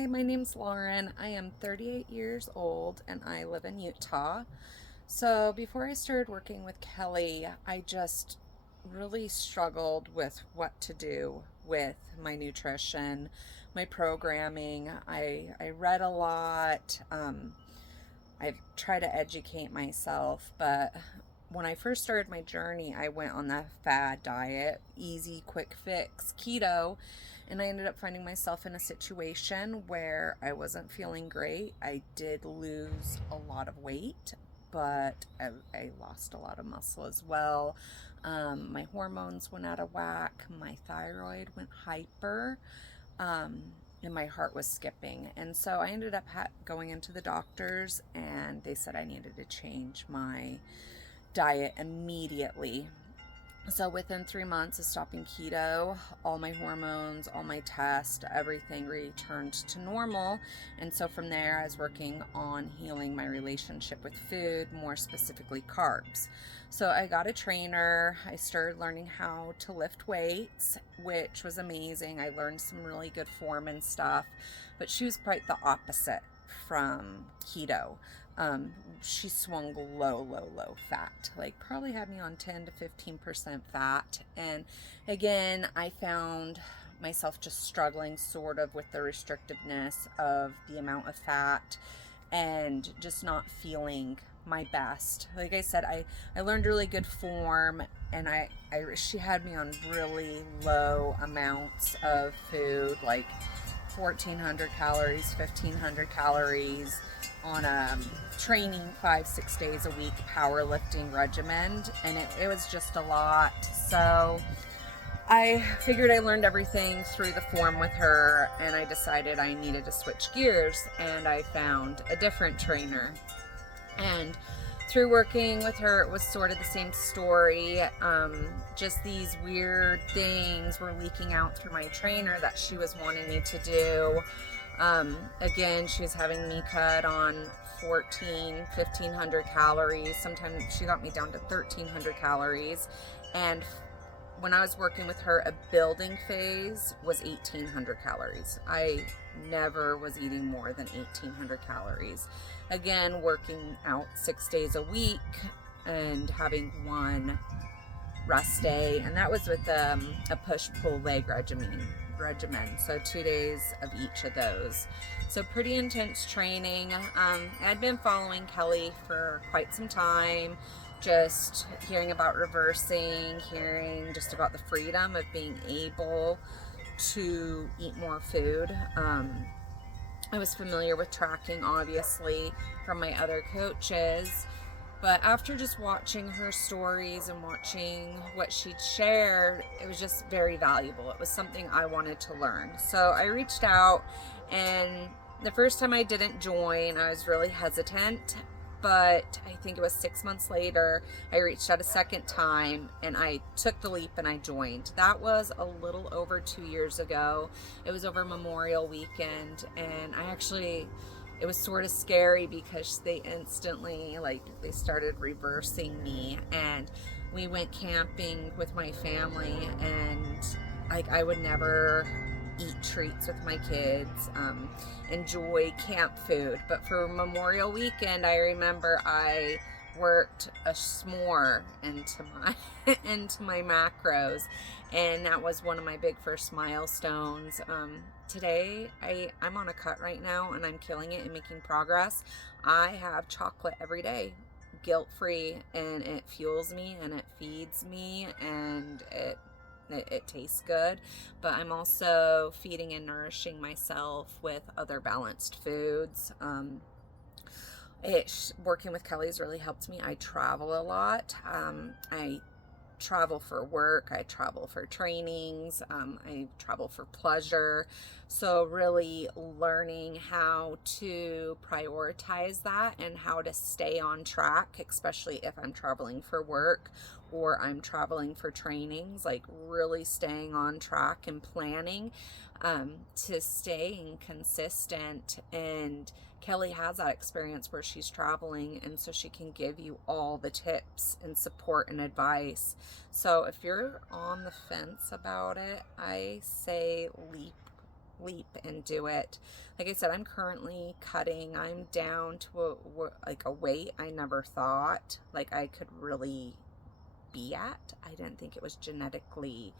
Hi, my name's Lauren. I am 38 years old and I live in Utah. So, before I started working with Kelly, I just really struggled with what to do with my nutrition, my programming. I read a lot. I've tried to educate myself, but when I first started my journey, I went on the fad diet, easy, quick fix, keto, and I ended up finding myself in a situation where I wasn't feeling great. I did lose a lot of weight, but I lost a lot of muscle as well. My hormones went out of whack, my thyroid went hyper. Um, and my heart was skipping. And so I ended up going into the doctors, and they said I needed to change my diet immediately. So within 3 months of stopping keto, all my hormones, all my tests, everything returned to normal. And so from there, I was working on healing my relationship with food, more specifically carbs. So I got a trainer. I started learning how to lift weights, which was amazing. I learned some really good form and stuff, but she was quite the opposite from keto. Um, she swung low fat, like probably had me on 10 to 15% fat. And again, I found myself just struggling sort of with the restrictiveness of the amount of fat and just not feeling my best. Like I said, I learned really good form, and she had me on really low amounts of food, like 1,400 calories, 1,500 calories on a training 5-6 days a week powerlifting regimen, and it was just a lot. So I figured I learned everything through the form with her, and I decided I needed to switch gears, and I found a different trainer. And through working with her, it was sort of the same story. Just these weird things were leaking out through my trainer that she was wanting me to do. Again, she was having me cut on 1,500 calories. Sometimes she got me down to 1,300 calories. And when I was working with her, a building phase was 1,800 calories. I never was eating more than 1,800 calories. Again, working out 6 days a week and having one rest day, and that was with a push-pull leg regimen. So 2 days of each of those. So pretty intense training. I'd been following Kelly for quite some time, just hearing about reversing, hearing just about the freedom of being able to eat more food. I was familiar with tracking, obviously, from my other coaches. But after just watching her stories and watching what she'd shared, it was just very valuable. It was something I wanted to learn. So I reached out, and the first time I didn't join, I was really hesitant. But I think it was 6 months later, I reached out a second time and I took the leap and I joined. That was a little over 2 years ago. It was over Memorial Weekend, and it was sort of scary because they instantly, like, they started reversing me, and we went camping with my family, and like, I would never eat treats with my kids, enjoy camp food. But for Memorial Weekend, I remember I worked a s'more into my into my macros, and that was one of my big first milestones. Today I'm on a cut right now, and I'm killing it and making progress. I have chocolate every day, guilt free, and it fuels me and it feeds me, and it tastes good. But I'm also feeding and nourishing myself with other balanced foods. Working with Kelly's really helped me. I travel a lot. I travel for work, I travel for trainings, I travel for pleasure. So really learning how to prioritize that and how to stay on track, especially if I'm traveling for work or I'm traveling for trainings, like really staying on track and planning, to staying consistent. And Kelly has that experience where she's traveling, and so she can give you all the tips and support and advice. So if you're on the fence about it, I say leap leap and do it. Like I said, I'm currently cutting. I'm down to a weight I never thought like I could really be at. I didn't think it was genetically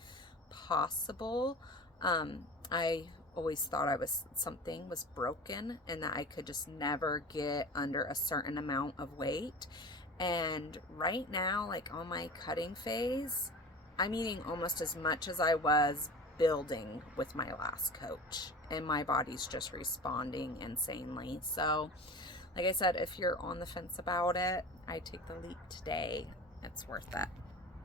possible. I always thought something was broken and that I could just never get under a certain amount of weight. And right now, like on my cutting phase, I'm eating almost as much as I was building with my last coach, and my body's just responding insanely. So, like I said, if you're on the fence about it, I take the leap today. It's worth it.